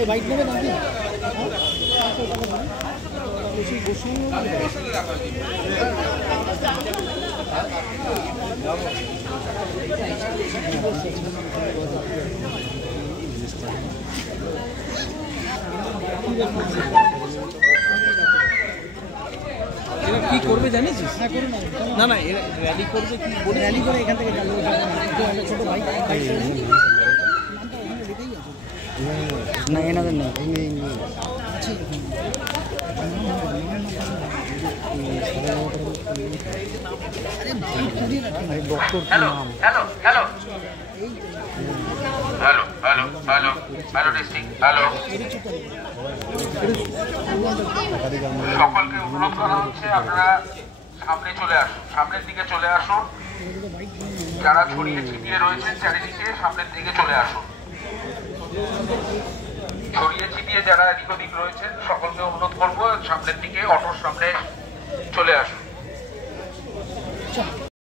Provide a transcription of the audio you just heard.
এই বাইক নেবে নাকি? এরা কি করবে জানিস? হ্যাঁ করুন না না, এরা র্যালি করবে, কি র্যালি করে এখান থেকে চালু ছোট বাইক না এনাদের নেই আছে hello hello hello hello hello hello hello district hello. সকলকে অনুরোধ করা হচ্ছে আপনারা সামনে চলে আসুন, সামনের দিকে চলে আসুন। যারা ছড়িয়ে ছিটিয়ে রয়েছেন চারিদিকে সামনের দিকে চলে আসুন। ছড়িয়ে ছিটিয়ে যারা এদিক ওদিক রয়েছেন সকলকে অনুরোধ করবো সামনের দিকে অটোর সামনে চলে আসুন।